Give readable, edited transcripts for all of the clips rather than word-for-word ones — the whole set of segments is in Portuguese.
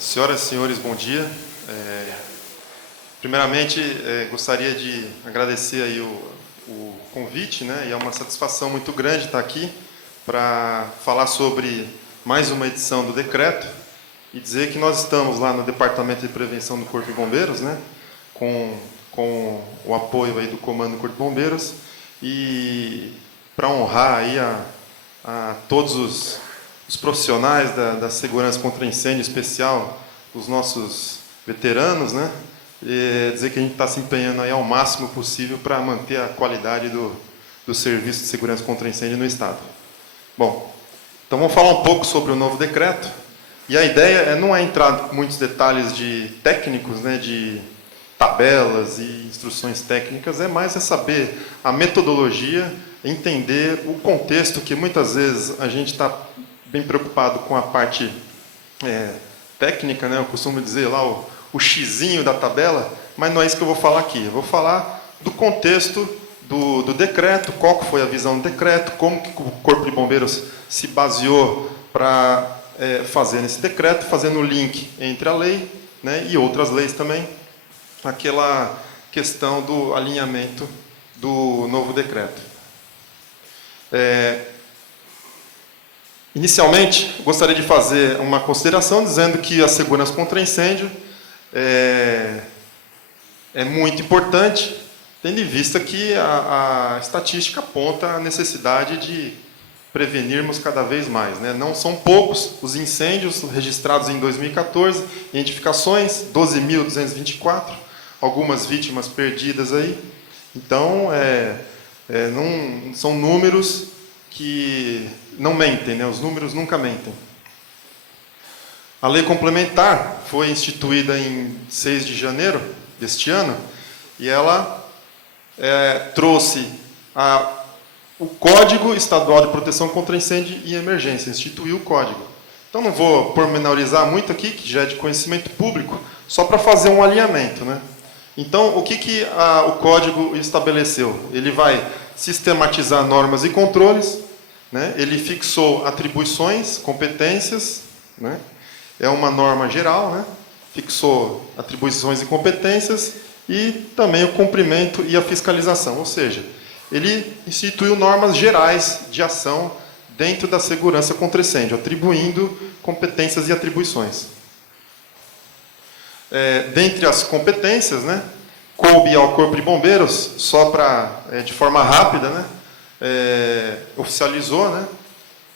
Senhoras e senhores, bom dia. Primeiramente, gostaria de agradecer aí o convite, né? E é uma satisfação muito grande estar aqui para falar sobre mais uma edição do decreto e dizer que nós estamos lá no Departamento de Prevenção do Corpo de Bombeiros, né? Com o apoio aí do Comando do Corpo de Bombeiros e para honrar aí a todos os profissionais da segurança contra incêndio, especial os nossos veteranos, né? E dizer que a gente está se empenhando aí ao máximo possível para manter a qualidade do serviço de segurança contra incêndio no Estado. Bom, então vamos falar um pouco sobre o novo decreto. E a ideia não é entrar em muitos detalhes técnicos, né, de tabelas e instruções técnicas, é mais saber a metodologia, entender o contexto, que muitas vezes a gente está bem preocupado com a parte técnica, né? Eu costumo dizer lá o xizinho da tabela, mas não é isso que eu vou falar aqui. Eu vou falar do contexto do decreto, qual que foi a visão do decreto, como que o Corpo de Bombeiros se baseou para fazer nesse decreto, fazendo o link entre a lei, né, e outras leis também, aquela questão do alinhamento do novo decreto. Inicialmente, gostaria de fazer uma consideração dizendo que a segurança contra incêndio é muito importante, tendo em vista que a estatística aponta a necessidade de prevenirmos cada vez mais, né? Não são poucos os incêndios registrados em 2014, identificações 12.224, algumas vítimas perdidas aí. Então, não são números que não mentem, né? Os números nunca mentem. A lei complementar foi instituída em 6 de janeiro deste ano e ela trouxe o Código Estadual de Proteção contra Incêndio e Emergência, instituiu o código. Então não vou pormenorizar muito aqui, que já é de conhecimento público, só para fazer um alinhamento, né? Então, o que o código estabeleceu? Ele vai sistematizar normas e controles, né? Ele fixou atribuições, competências, né? É uma norma geral, né? Fixou atribuições e competências e também o cumprimento e a fiscalização, ou seja, ele instituiu normas gerais de ação dentro da segurança contra incêndio, atribuindo competências e atribuições. Dentre as competências, né, coube ao Corpo de Bombeiros, só para, de forma rápida, né, oficializou, né,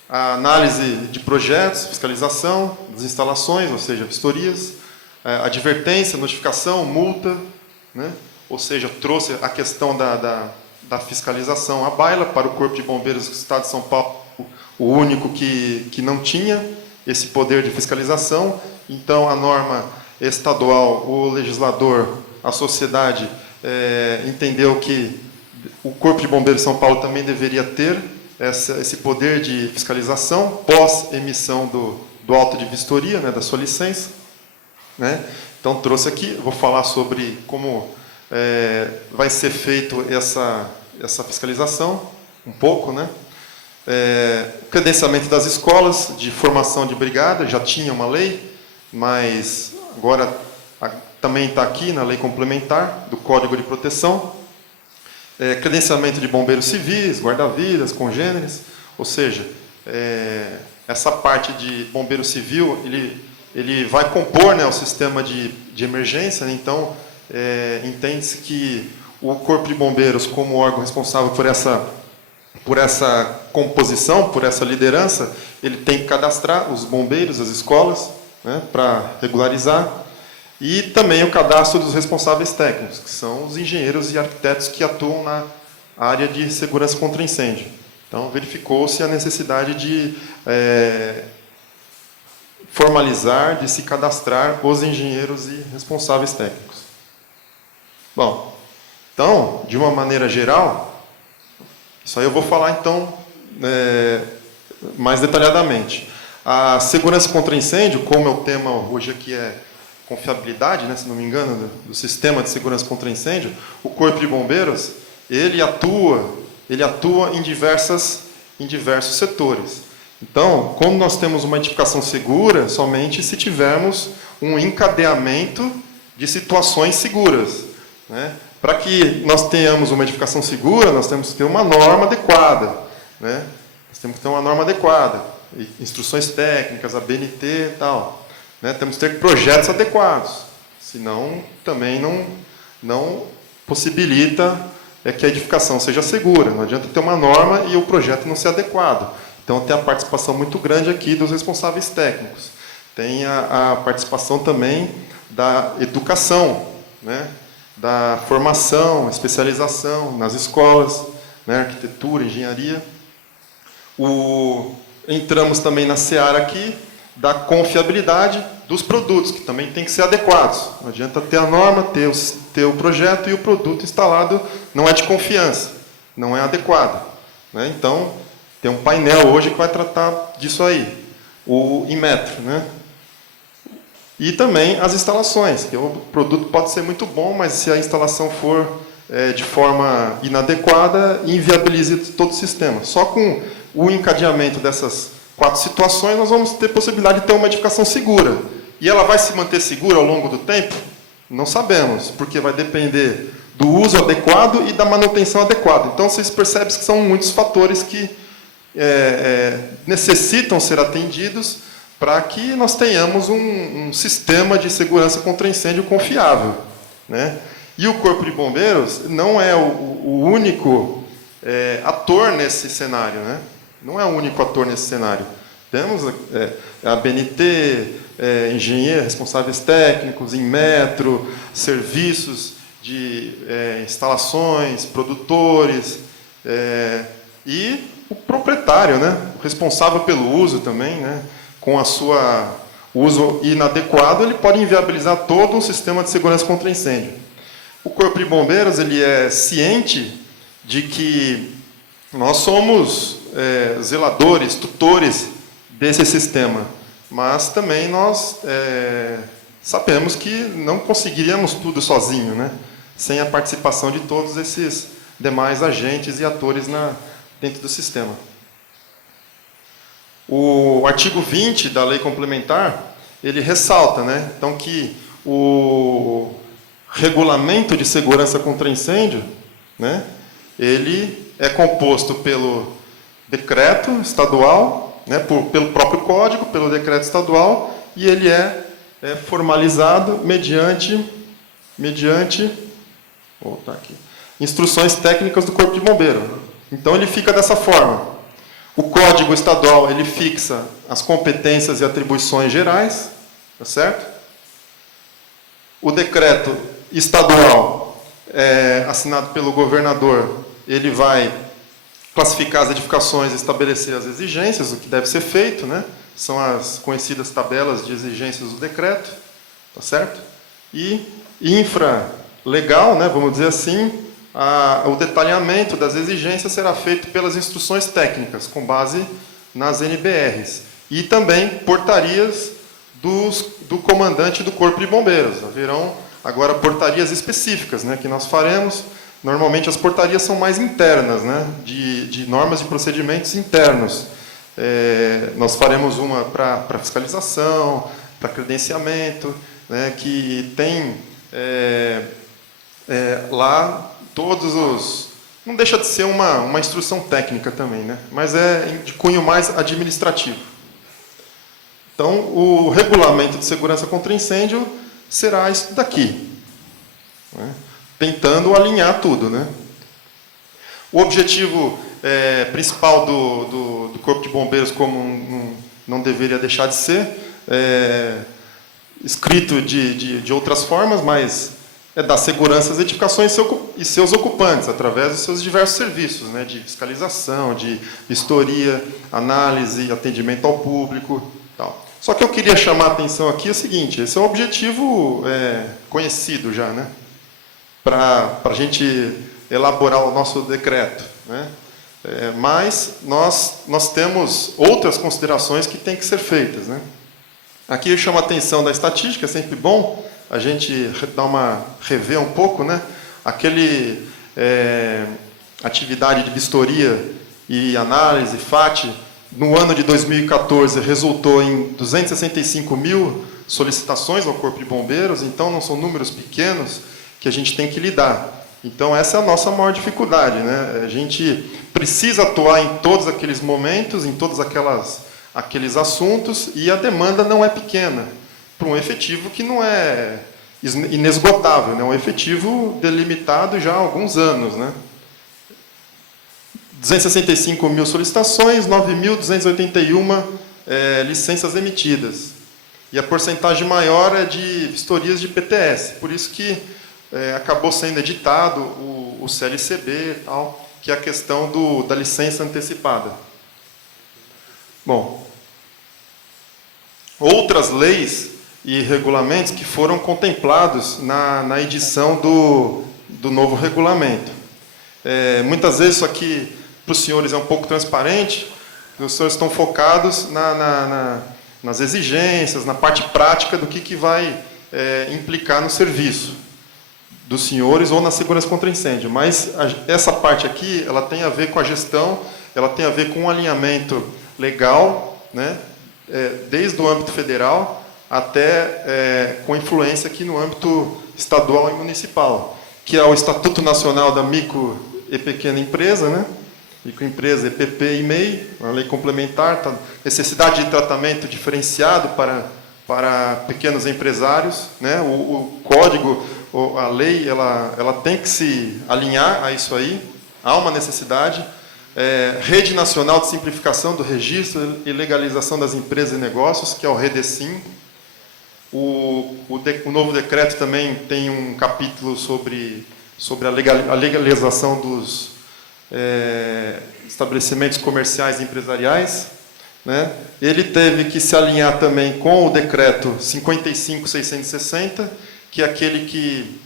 a análise de projetos, fiscalização das instalações, ou seja, vistorias, advertência, notificação, multa, né, ou seja, trouxe a questão da fiscalização à baila para o Corpo de Bombeiros do Estado de São Paulo, o único que não tinha esse poder de fiscalização. Então, a norma estadual, o legislador, a sociedade, entendeu que o Corpo de Bombeiros de São Paulo também deveria ter esse poder de fiscalização pós-emissão do auto de vistoria, né, da sua licença, né? Então, trouxe aqui, vou falar sobre como vai ser feito essa fiscalização, um pouco, né? Credenciamento das escolas de formação de brigada, já tinha uma lei, mas agora também está aqui na lei complementar do Código de Proteção. Credenciamento de bombeiros civis, guarda-vidas, congêneres, ou seja, essa parte de bombeiro civil, ele vai compor, né, o sistema de emergência, né? Então, entende-se que o Corpo de Bombeiros, como órgão responsável por essa composição, por essa liderança, ele tem que cadastrar os bombeiros, as escolas, né, para regularizar, e também o cadastro dos responsáveis técnicos, que são os engenheiros e arquitetos que atuam na área de segurança contra incêndio. Então, verificou-se a necessidade de formalizar, de se cadastrar os engenheiros e responsáveis técnicos. Bom, então, de uma maneira geral, isso aí eu vou falar, então, mais detalhadamente. A segurança contra incêndio, como é o tema hoje aqui confiabilidade, né, se não me engano, do sistema de segurança contra incêndio, o Corpo de Bombeiros, ele atua em diversos setores. Então, como nós temos uma edificação segura, somente se tivermos um encadeamento de situações seguras, né? Para que nós tenhamos uma edificação segura, nós temos que ter uma norma adequada, né? Nós temos que ter uma norma adequada, instruções técnicas, a BNT e tal, né? Temos que ter projetos adequados, senão também não possibilita que a edificação seja segura. Não adianta ter uma norma e o projeto não ser adequado. Então, tem a participação muito grande aqui dos responsáveis técnicos. Tem a participação também da educação, né? Da formação, especialização nas escolas, né? Arquitetura, engenharia. Entramos também na seara aqui da confiabilidade dos produtos, que também tem que ser adequados. Não adianta ter a norma, ter o projeto e o produto instalado não é de confiança, não é adequado, né? Então, tem um painel hoje que vai tratar disso aí, o Inmetro, né? E também as instalações, que o produto pode ser muito bom, mas se a instalação for de forma inadequada, inviabiliza todo o sistema. Só com o encadeamento dessas 4 situações, nós vamos ter possibilidade de ter uma edificação segura. E ela vai se manter segura ao longo do tempo? Não sabemos, porque vai depender do uso adequado e da manutenção adequada. Então, vocês percebem que são muitos fatores que necessitam ser atendidos para que nós tenhamos um sistema de segurança contra incêndio confiável, né? E o Corpo de Bombeiros não é o único ator nesse cenário, né? Não é o único ator nesse cenário. Temos a BNT, engenheiros, responsáveis técnicos, Inmetro, serviços de instalações, produtores, e o proprietário, né? O responsável pelo uso também, né? Com a sua uso inadequado, ele pode inviabilizar todo um sistema de segurança contra incêndio. O Corpo de Bombeiros ele é ciente de que nós somos zeladores, tutores desse sistema, mas também nós sabemos que não conseguiríamos tudo sozinho, né? Sem a participação de todos esses demais agentes e atores dentro do sistema. O artigo 20 da Lei Complementar, ele ressalta, né, então, que o regulamento de segurança contra incêndio, né, ele é composto pelo decreto estadual, né, pelo próprio código, pelo decreto estadual, e ele é formalizado mediante vou botar aqui, instruções técnicas do Corpo de Bombeiro. Então, ele fica dessa forma. O Código Estadual, ele fixa as competências e atribuições gerais, tá certo? O decreto estadual, assinado pelo governador, ele vai classificar as edificações e estabelecer as exigências, o que deve ser feito, né? São as conhecidas tabelas de exigências do decreto, tá certo? E infralegal, né, vamos dizer assim, o detalhamento das exigências será feito pelas instruções técnicas, com base nas NBRs. E também portarias do comandante do Corpo de Bombeiros. Haverão agora portarias específicas, né, que nós faremos. Normalmente as portarias são mais internas, né, de normas e procedimentos internos. Nós faremos uma para fiscalização, para credenciamento, né, que tem lá todos os... Não deixa de ser uma instrução técnica também, né? Mas é de cunho mais administrativo. Então, o regulamento de segurança contra incêndio será isso daqui, né? Tentando alinhar tudo, né? O objetivo principal do Corpo de Bombeiros, como não deveria deixar de ser, escrito de outras formas, mas dar segurança às edificações e seus ocupantes, através dos seus diversos serviços, né, de fiscalização, de vistoria, análise, atendimento ao público, tal. Só que eu queria chamar a atenção aqui o seguinte: esse é um objetivo conhecido já, né, para a gente elaborar o nosso decreto, né? Mas nós temos outras considerações que têm que ser feitas, né? Aqui eu chamo a atenção da estatística, é sempre bom a gente rever um pouco, né? Aquele atividade de vistoria e análise, FAT, no ano de 2014, resultou em 265 mil solicitações ao Corpo de Bombeiros, então não são números pequenos que a gente tem que lidar. Então, essa é a nossa maior dificuldade, né? A gente precisa atuar em todos aqueles momentos, em todos aqueles assuntos, e a demanda não é pequena, para um efetivo que não é inesgotável, né? Um efetivo delimitado já há alguns anos, né? 265 mil solicitações, 9.281 licenças emitidas. E a porcentagem maior é de vistorias de PTS, por isso que acabou sendo editado o CLCB, tal, que é a questão da licença antecipada. Bom, outras leis e regulamentos que foram contemplados na edição do novo regulamento. Muitas vezes isso aqui, para os senhores, é um pouco transparente, os senhores estão focados nas exigências, na parte prática do que vai implicar no serviço dos senhores ou na segurança contra incêndio. Mas essa parte aqui, ela tem a ver com a gestão, ela tem a ver com o alinhamento legal, né, desde o âmbito federal até com influência aqui no âmbito estadual e municipal, que é o Estatuto Nacional da Micro e Pequena Empresa, né, microempresa, EPP e MEI, uma lei complementar, necessidade de tratamento diferenciado para pequenos empresários, né, o código, a lei, ela tem que se alinhar a isso aí, há uma necessidade. Rede Nacional de Simplificação do Registro e Legalização das Empresas e Negócios, que é o REDESIM. O novo decreto também tem um capítulo sobre a legalização dos estabelecimentos comerciais e empresariais, né? Ele teve que se alinhar também com o decreto 55.660, que é aquele que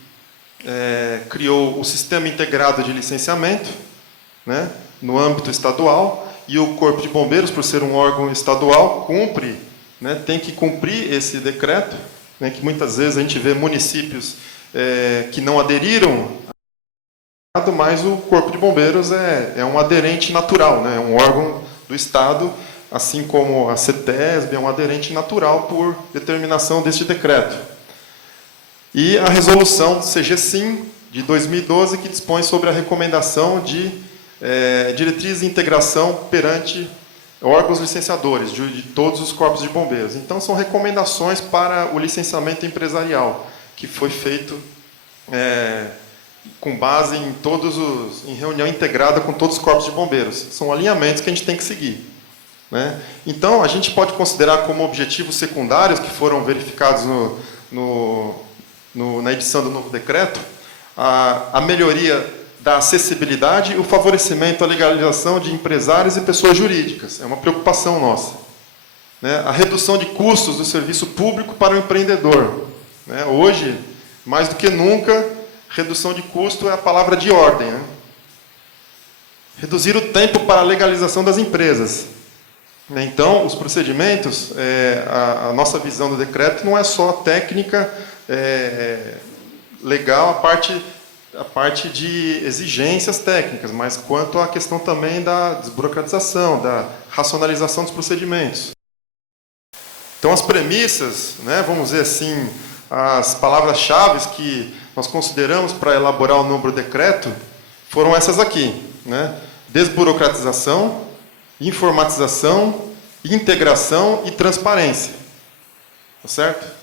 criou o Sistema Integrado de Licenciamento, né, no âmbito estadual, e o Corpo de Bombeiros, por ser um órgão estadual, cumpre, né, tem que cumprir esse decreto, né, que muitas vezes a gente vê municípios que não aderiram, mas o Corpo de Bombeiros é um aderente natural, né, é um órgão do Estado, assim como a CETESB é um aderente natural por determinação deste decreto. E a resolução do CGSIM, de 2012, que dispõe sobre a recomendação de diretrizes de integração perante órgãos licenciadores, de todos os corpos de bombeiros. Então, são recomendações para o licenciamento empresarial, que foi feito com base em reunião integrada com todos os corpos de bombeiros. São alinhamentos que a gente tem que seguir, né? Então, a gente pode considerar como objetivos secundários, que foram verificados na edição do novo decreto, a melhoria da acessibilidade e o favorecimento à legalização de empresários e pessoas jurídicas. É uma preocupação nossa, né? A redução de custos do serviço público para o empreendedor, né? Hoje, mais do que nunca, redução de custo é a palavra de ordem, né? Reduzir o tempo para a legalização das empresas. Então, os procedimentos, a nossa visão do decreto não é só técnica, legal, a parte de exigências técnicas, mas quanto à questão também da desburocratização, da racionalização dos procedimentos. Então, as premissas, né, vamos dizer assim, as palavras-chave que nós consideramos para elaborar o novo decreto foram essas aqui, né? Desburocratização, informatização, integração e transparência. Tá certo?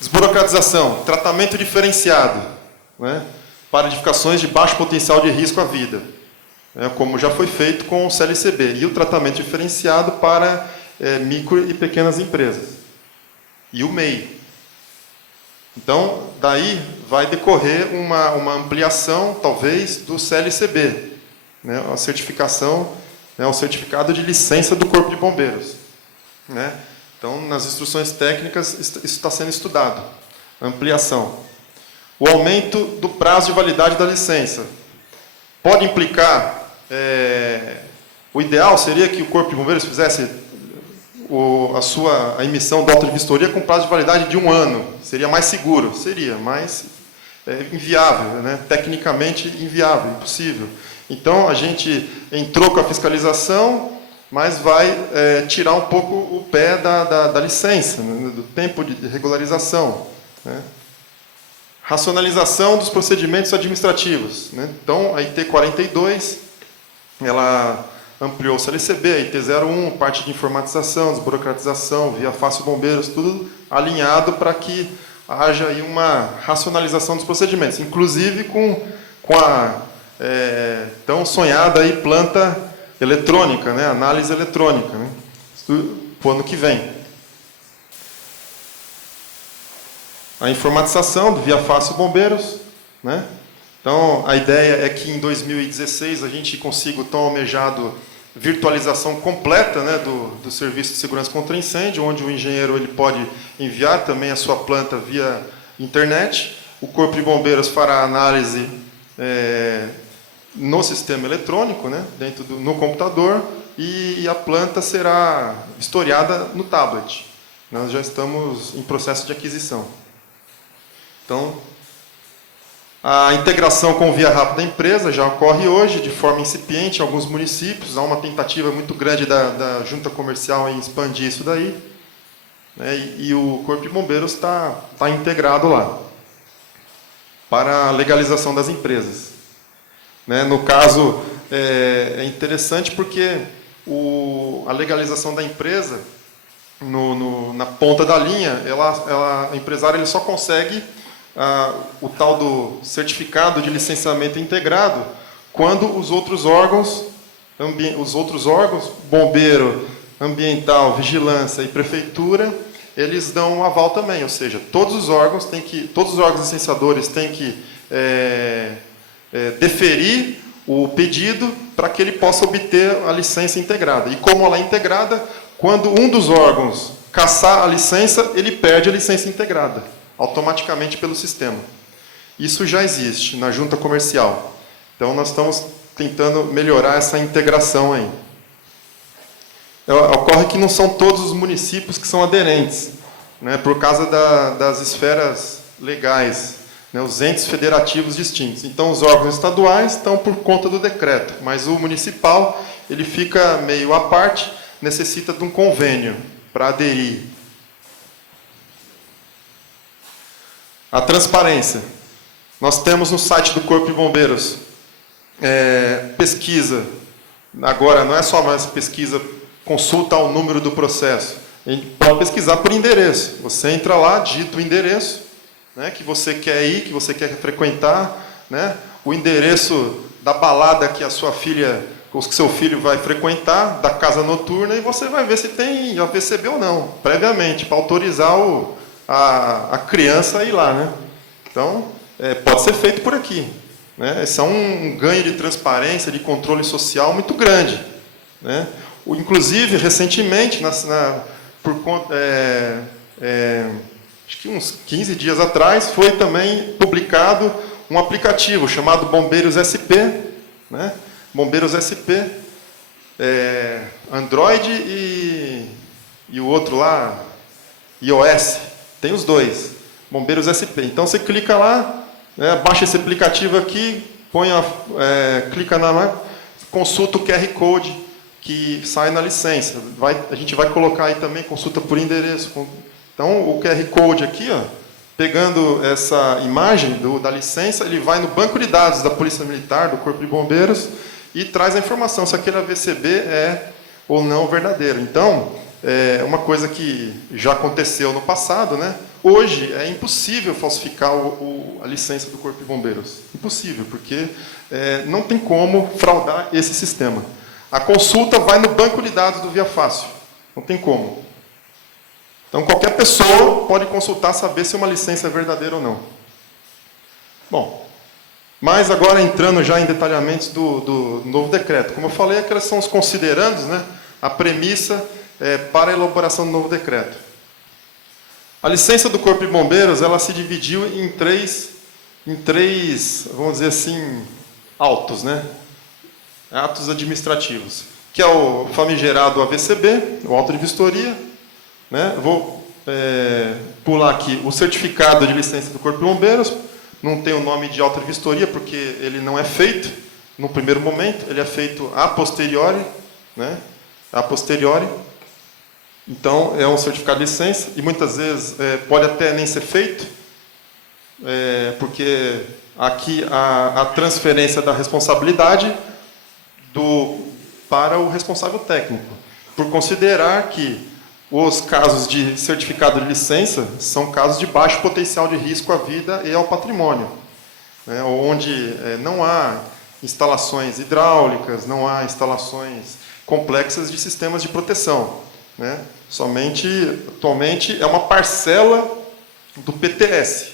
Desburocratização, tratamento diferenciado, né, para edificações de baixo potencial de risco à vida, né, como já foi feito com o CLCB, e o tratamento diferenciado para micro e pequenas empresas, e o MEI. Então, daí vai decorrer uma ampliação, talvez, do CLCB, né, a certificação, né, o certificado de licença do Corpo de Bombeiros, né? Então, nas instruções técnicas, isso está sendo estudado. Ampliação. O aumento do prazo de validade da licença. Pode implicar... o ideal seria que o Corpo de Bombeiros fizesse a emissão do auto de vistoria com prazo de validade de 1 ano. Seria mais seguro? Seria, mas inviável, né? Tecnicamente inviável, impossível. Então, a gente entrou com a fiscalização, mas vai tirar um pouco o pé da licença, né, do tempo de regularização, né? Racionalização dos procedimentos administrativos, né? Então, a IT 42, ela ampliou o CLCB, a IT 01, parte de informatização, desburocratização, via fácil bombeiros, tudo alinhado para que haja aí uma racionalização dos procedimentos, inclusive com a tão sonhada aí planta eletrônica, né? Análise eletrônica, né? Para o ano que vem. A informatização do Via Fácil Bombeiros, né? Então, a ideia é que em 2016 a gente consiga o tão almejado virtualização completa, né, do serviço de segurança contra incêndio, onde o engenheiro ele pode enviar também a sua planta via internet. O Corpo de Bombeiros fará análise no sistema eletrônico, né, no computador, e a planta será vistoriada no tablet. Nós já estamos em processo de aquisição. Então, a integração com o Via Rápida da empresa já ocorre hoje, de forma incipiente, em alguns municípios. Há uma tentativa muito grande da junta comercial em expandir isso daí, né, e o Corpo de Bombeiros está integrado lá, para a legalização das empresas. Né, no caso, é interessante porque a legalização da empresa, na ponta da linha, o empresário ele só consegue o tal do certificado de licenciamento integrado quando os outros órgãos, bombeiro, ambiental, vigilância e prefeitura, eles dão um aval também, ou seja, todos os órgãos licenciadores têm que deferir o pedido para que ele possa obter a licença integrada. E como ela é integrada, quando um dos órgãos cassar a licença, ele perde a licença integrada, automaticamente pelo sistema. Isso já existe na junta comercial. Então, nós estamos tentando melhorar essa integração aí. Ocorre que não são todos os municípios que são aderentes, né, por causa das esferas legais, né, os entes federativos distintos. Então, os órgãos estaduais estão por conta do decreto, mas o municipal ele fica meio à parte, necessita de um convênio para aderir. A transparência. Nós temos no site do Corpo de Bombeiros pesquisa. Agora, não é só mais pesquisa, consulta o número do processo. A gente pode pesquisar por endereço. Você entra lá, digita o endereço, né, que você quer ir, que você quer frequentar, né, o endereço da balada que a sua filha, ou que seu filho vai frequentar, da casa noturna, e você vai ver se tem AVCB ou não, previamente, para autorizar a criança a ir lá, né? Então, pode ser feito por aqui, né? Esse é um ganho de transparência, de controle social muito grande, né? Inclusive, recentemente, acho que uns 15 dias atrás, foi também publicado um aplicativo chamado Bombeiros SP, né? Bombeiros SP, Android e o outro lá, iOS, tem os dois, Bombeiros SP. Então, você clica lá, né, baixa esse aplicativo aqui, clica consulta o QR Code que sai na licença. A gente vai colocar aí também consulta por endereço. Então, o QR Code aqui, ó, pegando essa imagem da licença, ele vai no banco de dados da Polícia Militar, do Corpo de Bombeiros, e traz a informação se aquele AVCB é ou não verdadeiro. Então, é uma coisa que já aconteceu no passado, né? Hoje é impossível falsificar a licença do Corpo de Bombeiros. Impossível, porque não tem como fraudar esse sistema. A consulta vai no banco de dados do Via Fácil. Não tem como. Então, qualquer pessoa pode consultar, saber se uma licença é verdadeira ou não. Bom, mas agora entrando já em detalhamentos do novo decreto. Como eu falei, aqueles são os considerandos, né, a premissa para a elaboração do novo decreto. A licença do Corpo de Bombeiros, ela se dividiu em três, vamos dizer assim, autos, né? Atos administrativos, que é o famigerado AVCB, o auto de vistoria, né? Vou pular aqui o certificado de licença do Corpo de Bombeiros, não tem o nome de auto de vistoria, porque ele não é feito no primeiro momento, ele é feito a posteriori, né? a posteriori. Então, é um certificado de licença, e muitas vezes pode até nem ser feito, porque aqui a transferência da responsabilidade para o responsável técnico, por considerar que os casos de certificado de licença são casos de baixo potencial de risco à vida e ao patrimônio, né, onde não há instalações hidráulicas, não há instalações complexas de sistemas de proteção, né. Atualmente, é uma parcela do PTS,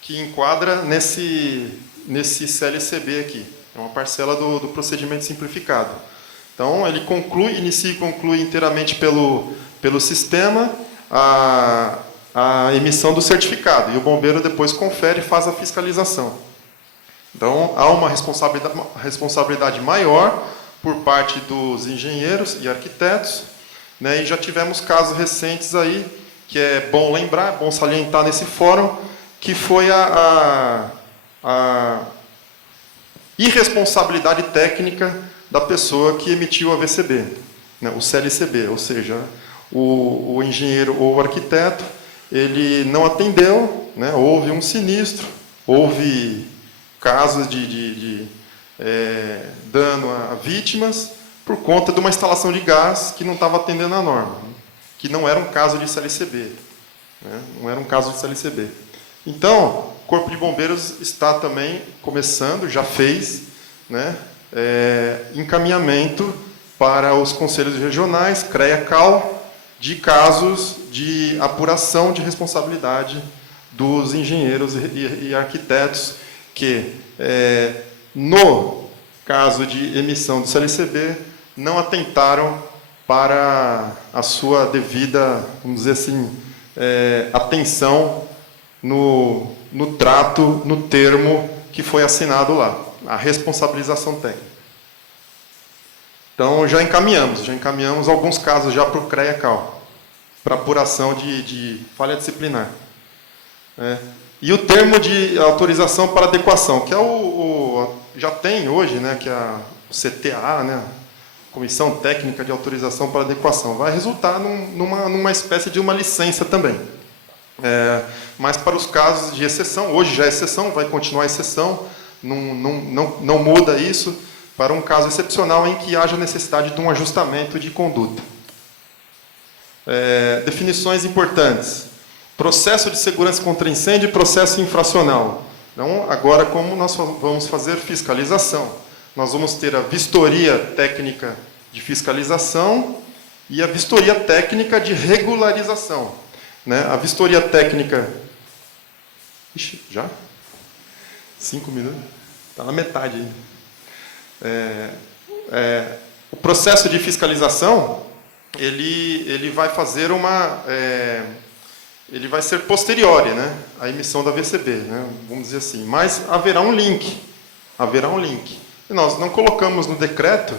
que enquadra nesse CLCB aqui. É uma parcela do procedimento simplificado. Então, ele inicia e conclui inteiramente pelo sistema a emissão do certificado, e o bombeiro depois confere e faz a fiscalização. Então, há uma responsabilidade maior por parte dos engenheiros e arquitetos, né, e já tivemos casos recentes aí, que é bom lembrar, bom salientar nesse fórum, que foi a irresponsabilidade técnica da pessoa que emitiu a VCB, né, o CLCB, ou seja, o engenheiro ou o arquiteto, ele não atendeu, né, houve um sinistro, houve casos de dano a vítimas por conta de uma instalação de gás que não estava atendendo a norma, que não era um caso de CLCB, né, não era um caso de CLCB. Então, o Corpo de Bombeiros está também começando, já fez, né, encaminhamento para os conselhos regionais, CREA-CAL, de casos de apuração de responsabilidade dos engenheiros e arquitetos que, no caso de emissão do CLCB, não atentaram para a sua devida, vamos dizer assim, atenção no trato, no termo que foi assinado lá, a responsabilização técnica. Então, já encaminhamos alguns casos já para o CREA-CAL, para apuração de falha disciplinar. E o termo de autorização para adequação, que é já tem hoje, né, que é o CTA, né, Comissão Técnica de Autorização para Adequação, vai resultar numa espécie de uma licença também. Mas para os casos de exceção, hoje já é exceção, vai continuar exceção, não muda isso, para um caso excepcional em que haja necessidade de um ajustamento de conduta. Definições importantes. Processo de segurança contra incêndio e processo infracional. Então, agora, como nós vamos fazer fiscalização? Nós vamos ter a vistoria técnica de fiscalização e a vistoria técnica de regularização. Né? A vistoria técnica... Ixi, já? 5 minutos? Está na metade ainda. O processo de fiscalização, ele vai fazer ele vai ser posterior, né, à emissão da VCB, né, vamos dizer assim. Mas haverá um link. E nós não colocamos no decreto,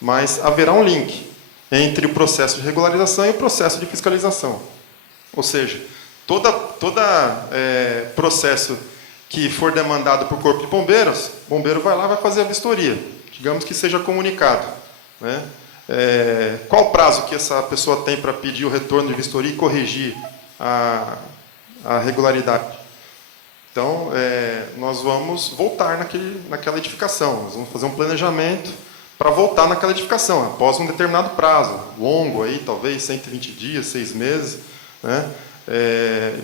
mas haverá um link entre o processo de regularização e o processo de fiscalização. Ou seja, todo processo que for demandado por Corpo de Bombeiros, o bombeiro vai lá e vai fazer a vistoria. Digamos que seja comunicado, né? Qual o prazo que essa pessoa tem para pedir o retorno de vistoria e corrigir a regularidade? Então, nós vamos voltar naquela edificação, nós vamos fazer um planejamento para voltar naquela edificação, após um determinado prazo, longo, aí, talvez 120 dias, 6 meses, né?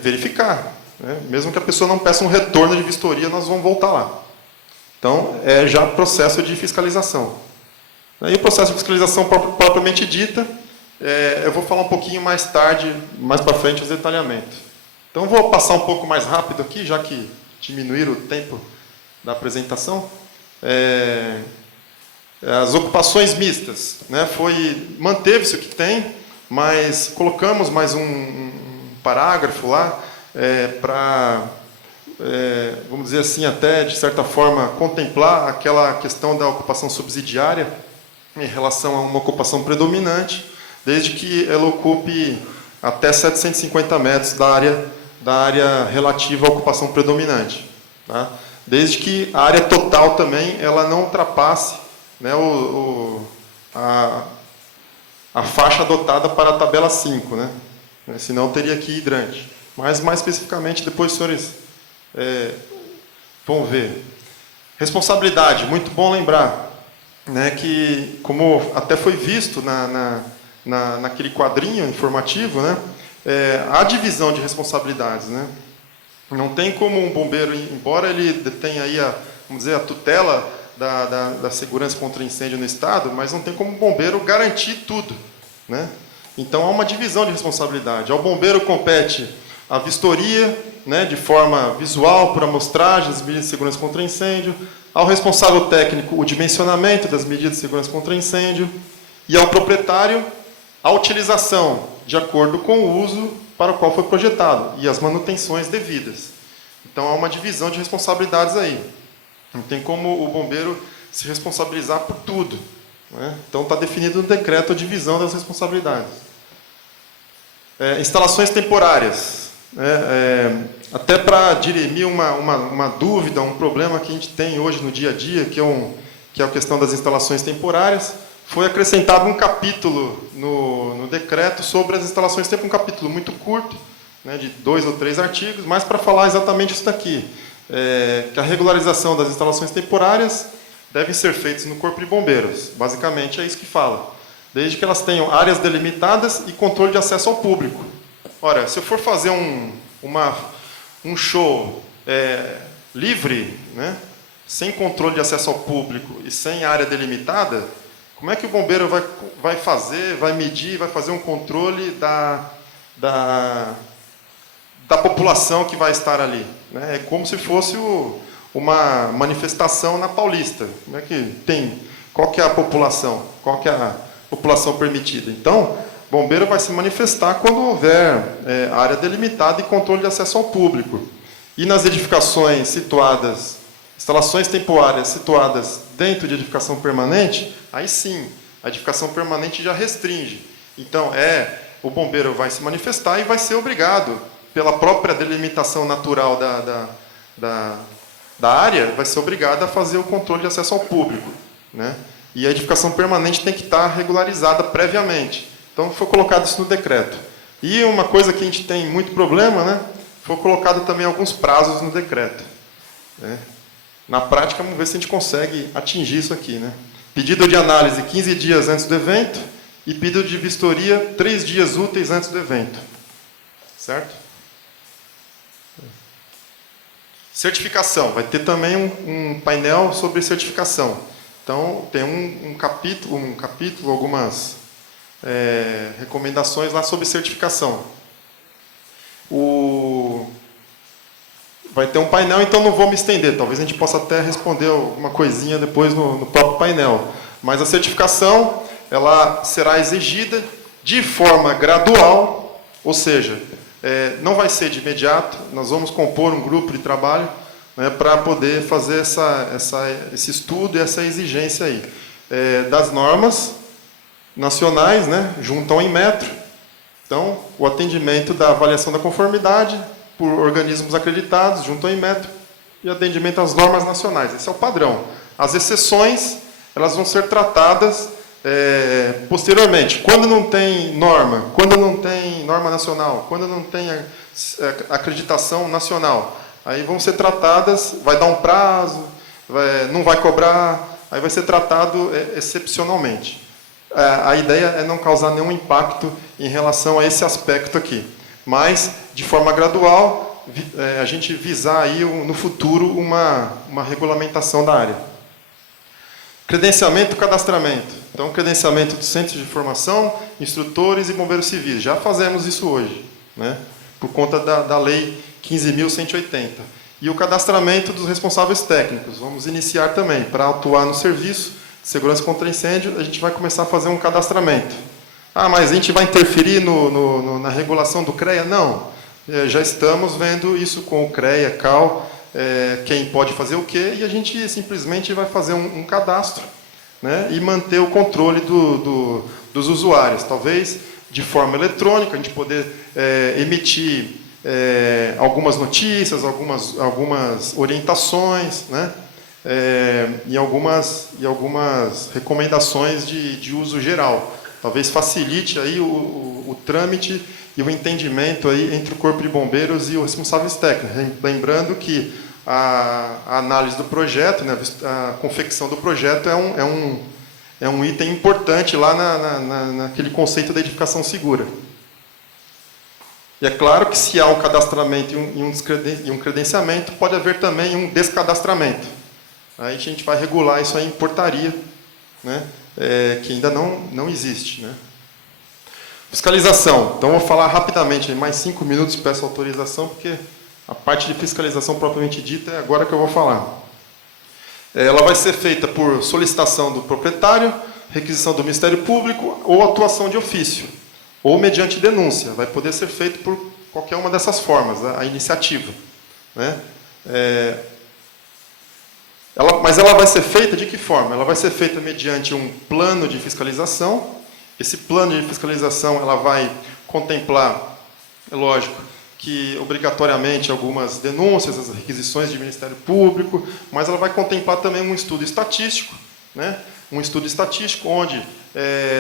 Verificar. Né? Mesmo que a pessoa não peça um retorno de vistoria, nós vamos voltar lá. Então, já processo de fiscalização. E o processo de fiscalização propriamente dita, eu vou falar um pouquinho mais tarde, mais para frente, os detalhamentos. Então, vou passar um pouco mais rápido aqui, já que diminuíram o tempo da apresentação. As ocupações mistas, né, manteve-se o que tem, mas colocamos mais um parágrafo lá para, vamos dizer assim, até de certa forma contemplar aquela questão da ocupação subsidiária em relação a uma ocupação predominante, desde que ela ocupe até 750 metros da área relativa à ocupação predominante, tá? Desde que a área total também ela não ultrapasse, né, a faixa adotada para a tabela 5, né? Senão teria que ir hidrante. Mas, mais especificamente, depois os senhores vão ver. Responsabilidade, muito bom lembrar, né, que, como até foi visto naquele quadrinho informativo, né, a divisão de responsabilidades. Né? Não tem como um bombeiro, embora ele tenha aí vamos dizer, a tutela da segurança contra incêndio no Estado, mas não tem como um bombeiro garantir tudo. Né? Então, há uma divisão de responsabilidade. Ao bombeiro compete a vistoria, né, de forma visual, por amostragem das medidas de segurança contra incêndio, ao responsável técnico o dimensionamento das medidas de segurança contra incêndio e ao proprietário a utilização de acordo com o uso para o qual foi projetado e as manutenções devidas. Então, há uma divisão de responsabilidades aí. Não tem como o bombeiro se responsabilizar por tudo. Né? Então, está definido no decreto a divisão das responsabilidades. Instalações temporárias. Até para dirimir uma dúvida, um problema que a gente tem hoje no dia a dia, que é a questão das instalações temporárias, foi acrescentado um capítulo no decreto sobre as instalações temporárias, um capítulo muito curto, né, de 2 ou 3 artigos, mas para falar exatamente isso daqui, que a regularização das instalações temporárias devem ser feitas no Corpo de Bombeiros. Basicamente é isso que fala. Desde que elas tenham áreas delimitadas e controle de acesso ao público. Ora, se eu for fazer um show livre, né, sem controle de acesso ao público e sem área delimitada, como é que o bombeiro vai fazer, vai medir, vai fazer um controle da população que vai estar ali? Né? É como se fosse uma manifestação na Paulista. Como é que tem? Qual que é a população? Qual que é a população permitida? Então, o bombeiro vai se manifestar quando houver área delimitada e controle de acesso ao público. E nas edificações situadas, instalações temporárias situadas dentro de edificação permanente, aí sim, a edificação permanente já restringe. Então, o bombeiro vai se manifestar e vai ser obrigado, pela própria delimitação natural da área, vai ser obrigado a fazer o controle de acesso ao público. Né? E a edificação permanente tem que estar regularizada previamente. Então, foi colocado isso no decreto. E uma coisa que a gente tem muito problema, né, foi colocado também alguns prazos no decreto. Né? Na prática, vamos ver se a gente consegue atingir isso aqui. Né? Pedido de análise 15 dias antes do evento e pedido de vistoria 3 dias úteis antes do evento. Certo? Certificação. Vai ter também um painel sobre certificação. Então, tem um capítulo, algumas recomendações lá sobre certificação. Vai ter um painel, então não vou me estender. Talvez a gente possa até responder alguma coisinha depois no próprio painel. Mas a certificação, ela será exigida de forma gradual, ou seja, não vai ser de imediato. Nós vamos compor um grupo de trabalho, né, para poder fazer esse estudo e essa exigência aí. Das normas nacionais, né, junto ao Inmetro. Então, o atendimento da avaliação da conformidade por organismos acreditados, junto ao Inmetro, e atendimento às normas nacionais. Esse é o padrão. As exceções, elas vão ser tratadas posteriormente. Quando não tem norma nacional, quando não tem acreditação nacional, aí vão ser tratadas, vai dar um prazo, não vai cobrar, aí vai ser tratado excepcionalmente. A ideia é não causar nenhum impacto em relação a esse aspecto aqui, mas, de forma gradual, a gente visar aí, no futuro, uma regulamentação da área. Credenciamento e cadastramento. Então, credenciamento dos centros de formação, instrutores e bombeiros civis. Já fazemos isso hoje, né? Por conta da Lei 15.180. E o cadastramento dos responsáveis técnicos. Vamos iniciar também, para atuar no serviço de segurança contra incêndio, a gente vai começar a fazer um cadastramento. Ah, mas a gente vai interferir na regulação do CREA? Não. Já estamos vendo isso com o CREA, CAL, quem pode fazer o quê, e a gente simplesmente vai fazer um cadastro, né, e manter o controle dos usuários. Talvez de forma eletrônica, a gente poder emitir algumas notícias, algumas orientações, né, e algumas recomendações de uso geral. talvez facilite aí o trâmite e o entendimento aí entre o Corpo de Bombeiros e os responsáveis técnicos. Lembrando que a análise do projeto, né, a confecção do projeto é um item importante lá naquele conceito da edificação segura. E é claro que se há um cadastramento e um credenciamento, pode haver também um descadastramento. Aí a gente vai regular isso aí em portaria, né, que ainda não existe. Né. Fiscalização. Então, vou falar rapidamente, mais 5 minutos, peço autorização, porque a parte de fiscalização propriamente dita é agora que eu vou falar. Ela vai ser feita por solicitação do proprietário, requisição do Ministério Público ou atuação de ofício, ou mediante denúncia. Vai poder ser feito por qualquer uma dessas formas, a iniciativa. Né? Mas ela vai ser feita de que forma? Ela vai ser feita mediante um plano de fiscalização. Esse plano de fiscalização ela vai contemplar, é lógico, que obrigatoriamente algumas denúncias, as requisições de Ministério Público, mas ela vai contemplar também um estudo estatístico, né? Um estudo estatístico onde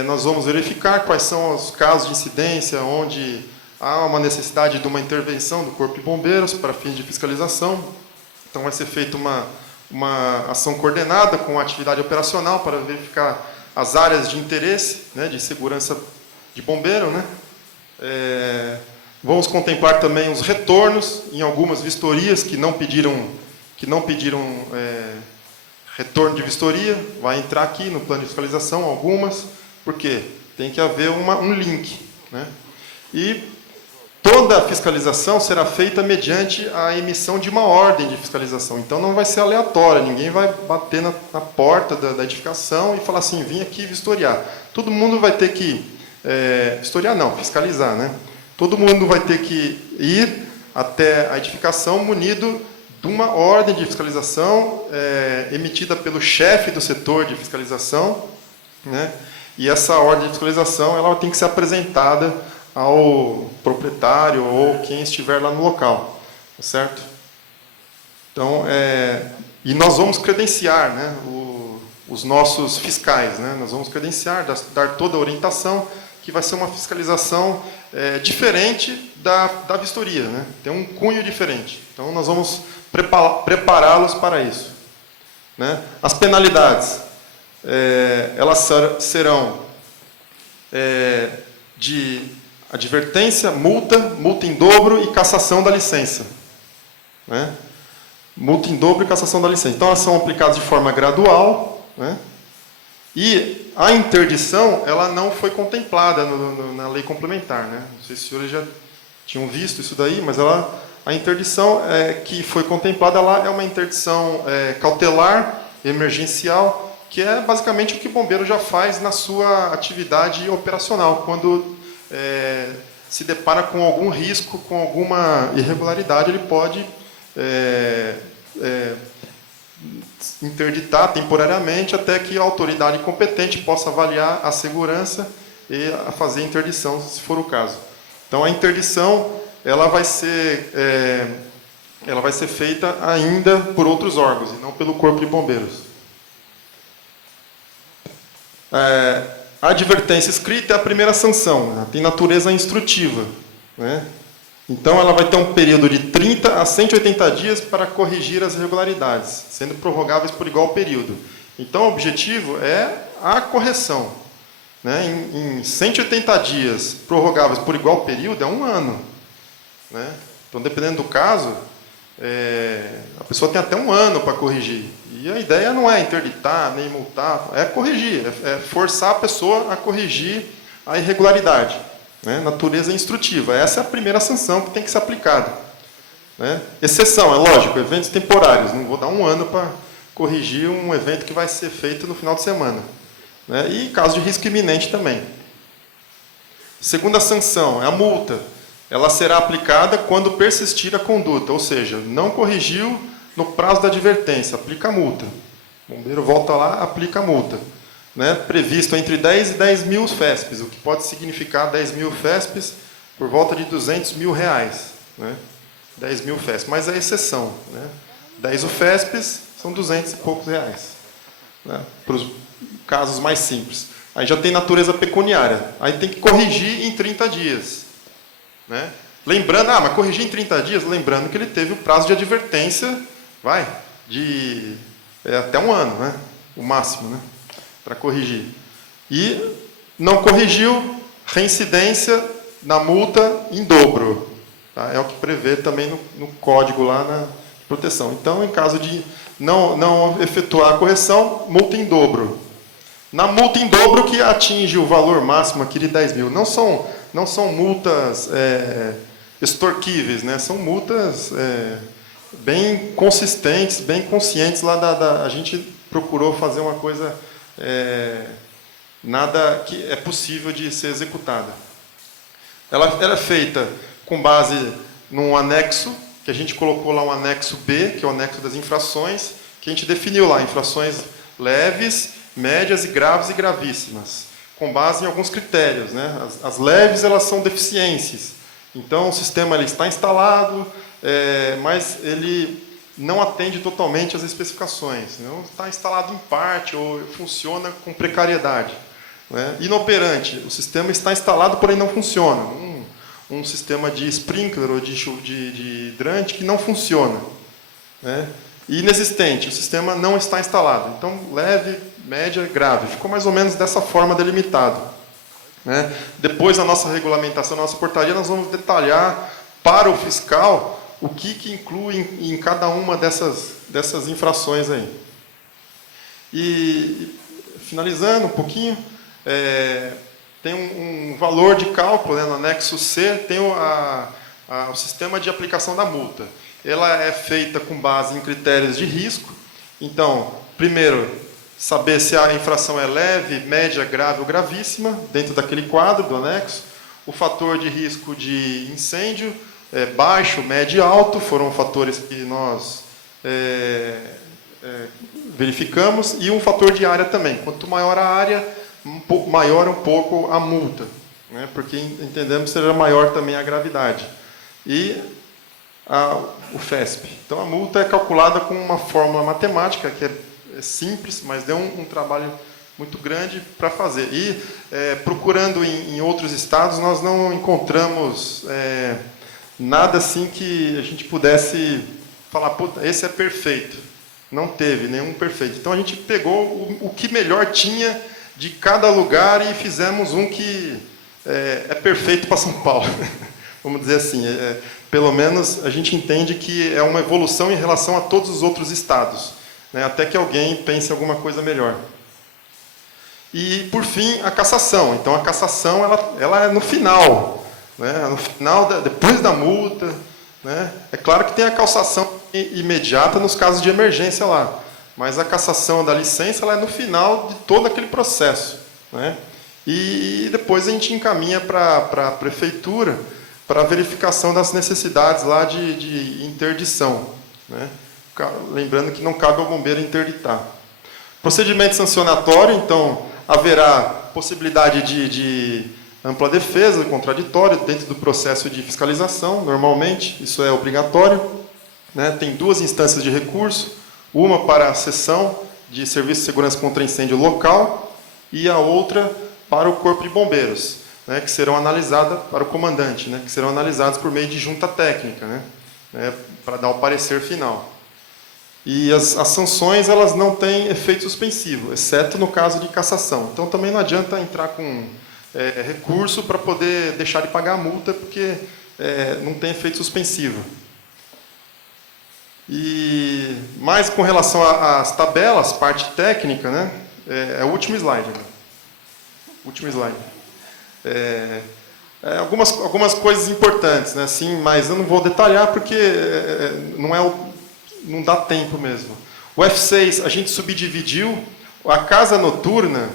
nós vamos verificar quais são os casos de incidência, onde há uma necessidade de uma intervenção do Corpo de Bombeiros para fins de fiscalização. Então vai ser feita uma ação coordenada com a atividade operacional para verificar as áreas de interesse, né, de segurança de bombeiro, né? Vamos contemplar também os retornos em algumas vistorias que não pediram retorno de vistoria. Vai entrar aqui no plano de fiscalização algumas, porque tem que haver um link. Né? E toda a fiscalização será feita mediante a emissão de uma ordem de fiscalização. Então, não vai ser aleatória, ninguém vai bater na porta da edificação e falar assim, vim aqui vistoriar. Todo mundo vai ter que... vistoriar não, fiscalizar, né? Todo mundo vai ter que ir até a edificação munido de uma ordem de fiscalização emitida pelo chefe do setor de fiscalização, né? E essa ordem de fiscalização ela tem que ser apresentada ao proprietário ou quem estiver lá no local, tá certo? Então, e nós vamos credenciar, né, os nossos fiscais, né? Nós vamos credenciar, dar toda a orientação, que vai ser uma fiscalização diferente da vistoria, né? Tem um cunho diferente. Então, nós vamos prepará-los para isso. Né? As penalidades, elas serão de advertência, multa em dobro e cassação da licença. Né? Multa em dobro e cassação da licença. Então, elas são aplicadas de forma gradual, né? E a interdição, ela não foi contemplada na lei complementar. Né? Não sei se os senhores já tinham visto isso daí, mas a interdição que foi contemplada lá é uma interdição cautelar, emergencial, que é basicamente o que o bombeiro já faz na sua atividade operacional, quando se depara com algum risco, com alguma irregularidade, ele pode interditar temporariamente até que a autoridade competente possa avaliar a segurança e fazer a interdição, se for o caso. Então, a interdição ela vai ser feita ainda por outros órgãos, e não pelo Corpo de Bombeiros. A advertência escrita é a primeira sanção, né? Tem natureza instrutiva. Né? Então, ela vai ter um período de 30 a 180 dias para corrigir as irregularidades, sendo prorrogáveis por igual período. Então, o objetivo é a correção. Né? Em 180 dias prorrogáveis por igual período, é 1 ano. Né? Então, dependendo do caso, a pessoa tem até 1 ano para corrigir. E a ideia não é interditar, nem multar, é corrigir, é forçar a pessoa a corrigir a irregularidade. Né? Natureza instrutiva. Essa é a primeira sanção que tem que ser aplicada. Né? Exceção, é lógico, eventos temporários. Não vou dar 1 ano para corrigir um evento que vai ser feito no final de semana. Né? E caso de risco iminente também. Segunda sanção é a multa. Ela será aplicada quando persistir a conduta, ou seja, não corrigiu no prazo da advertência, aplica a multa. O bombeiro volta lá, aplica a multa. Né? Previsto entre 10 e 10 mil FESPs, o que pode significar 10 mil FESPs por volta de R$200 mil. Né? 10 mil FESPs, mas é exceção. Né? 10 UFESPs são 200 e poucos reais. Né? Para os casos mais simples. aí já tem natureza pecuniária. Aí tem que corrigir em 30 dias. Né? Lembrando, mas corrigir em 30 dias, lembrando que ele teve o prazo de advertência, de até 1 ano, né? O máximo, né? Para corrigir. E não corrigiu, reincidência na multa em dobro. Tá? É o que prevê também no código lá na proteção. Então, em caso de não efetuar a correção, multa em dobro. Na multa em dobro que atinge o valor máximo aqui de 10 mil. Não são multas extorquíveis, né? São multas bem consistentes, bem conscientes. A gente procurou fazer uma coisa nada que é possível de ser executada. Ela é feita com base num anexo, que a gente colocou lá um anexo B, que é o anexo das infrações, que a gente definiu lá, infrações leves, médias e graves e gravíssimas, com base em alguns critérios. Né? As leves, elas são deficiências. Então, o sistema ele está instalado, mas ele não atende totalmente às especificações. Não está instalado em parte ou funciona com precariedade. Né? Inoperante, o sistema está instalado, porém não funciona. Um sistema de sprinkler ou de hidrante que não funciona. Né? E inexistente, o sistema não está instalado. Então, leve, média, grave. Ficou mais ou menos dessa forma delimitado. Né? Depois, na nossa regulamentação, na nossa portaria, nós vamos detalhar para o fiscal o que inclui em cada uma dessas infrações aí. E, finalizando um pouquinho, tem um valor de cálculo, né, no anexo C, tem o sistema de aplicação da multa. Ela é feita com base em critérios de risco. Então, primeiro, saber se a infração é leve, média, grave ou gravíssima, dentro daquele quadro do anexo. O fator de risco de incêndio, baixo, médio e alto, foram fatores que nós verificamos. E um fator de área também. Quanto maior a área, maior um pouco a multa, né? Porque entendemos que será maior também a gravidade. E o FESP. Então, a multa é calculada com uma fórmula matemática, que é simples, mas deu um trabalho muito grande para fazer. E, procurando em outros estados, nós não encontramos nada assim que a gente pudesse falar, puta, esse é perfeito. Não teve nenhum perfeito. Então, a gente pegou o que melhor tinha de cada lugar e fizemos um que é perfeito para São Paulo. Vamos dizer assim, pelo menos a gente entende que é uma evolução em relação a todos os outros estados, né, até que alguém pense em alguma coisa melhor. E, por fim, a cassação. Então, a cassação ela é no final, né, no final, depois da multa. Né. É claro que tem a cassação imediata nos casos de emergência lá, mas a cassação da licença ela é no final de todo aquele processo. Né? E depois a gente encaminha para a prefeitura para a verificação das necessidades lá de interdição. Né? Lembrando que não cabe ao bombeiro interditar. Procedimento sancionatório, então, haverá possibilidade de ampla defesa, contraditório, dentro do processo de fiscalização, normalmente, isso é obrigatório. Né? Tem 2 instâncias de recurso, uma para a seção de serviço de segurança contra incêndio local e a outra para o Corpo de Bombeiros, né, que serão analisadas para o comandante, né, que serão analisadas por meio de junta técnica, né, para dar o parecer final. E as sanções elas não têm efeito suspensivo, exceto no caso de cassação. Então, também não adianta entrar com recurso para poder deixar de pagar a multa, porque não tem efeito suspensivo. E mais com relação às tabelas, parte técnica, né, é o último slide. Né? Último slide. Algumas coisas importantes, né, assim, mas eu não vou detalhar porque não dá tempo mesmo. O F6 a gente subdividiu. A casa noturna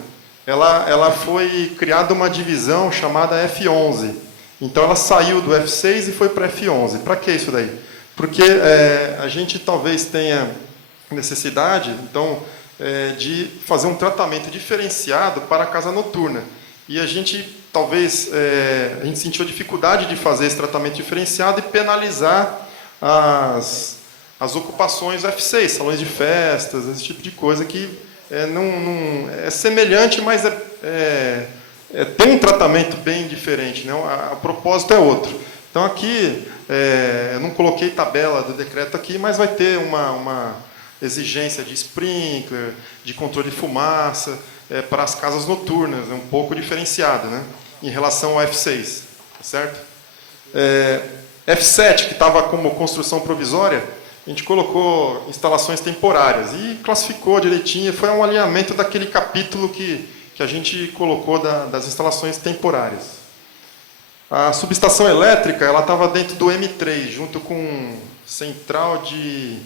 ela foi criada uma divisão chamada F11. Então ela saiu do F6 e foi para F11. Para que isso daí? Porque a gente talvez tenha necessidade, então, de fazer um tratamento diferenciado para a casa noturna. E a gente, talvez, a gente sentiu dificuldade de fazer esse tratamento diferenciado e penalizar as ocupações F6, salões de festas, esse tipo de coisa que não é semelhante, mas tem um tratamento bem diferente, né? O propósito é outro. Então, aqui, eu não coloquei tabela do decreto aqui, mas vai ter uma exigência de sprinkler, de controle de fumaça, para as casas noturnas, um pouco diferenciada, né? Em relação ao F6, certo? F7, que estava como construção provisória, a gente colocou instalações temporárias e classificou direitinho, foi um alinhamento daquele capítulo que a gente colocou das instalações temporárias. A subestação elétrica ela estava dentro do M3, junto com central de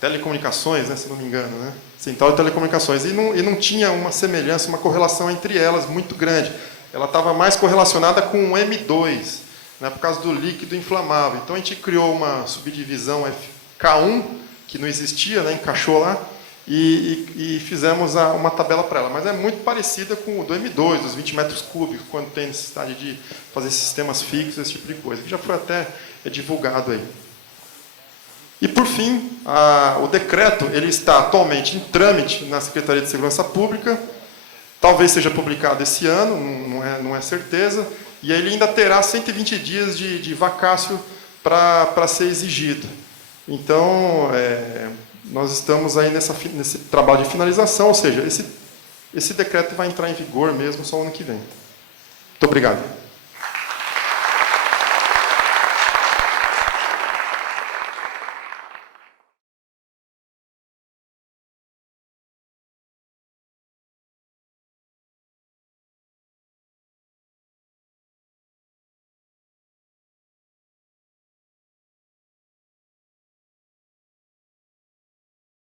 telecomunicações, né, se não me engano, né? Central de telecomunicações, e não tinha uma semelhança, uma correlação entre elas muito grande. Ela estava mais correlacionada com o M2, né, por causa do líquido inflamável. Então, a gente criou uma subdivisão K1, que não existia, né, encaixou lá, e fizemos uma tabela para ela. Mas é muito parecida com o do M2, dos 20 metros cúbicos, quando tem necessidade de fazer sistemas fixos, esse tipo de coisa, que já foi até divulgado aí. E, por fim, o decreto ele está atualmente em trâmite na Secretaria de Segurança Pública, talvez seja publicado esse ano, não é certeza, e ele ainda terá 120 dias de vacácio para ser exigido. Então, nós estamos aí nesse trabalho de finalização, ou seja, esse decreto vai entrar em vigor mesmo só ano que vem. Muito obrigado.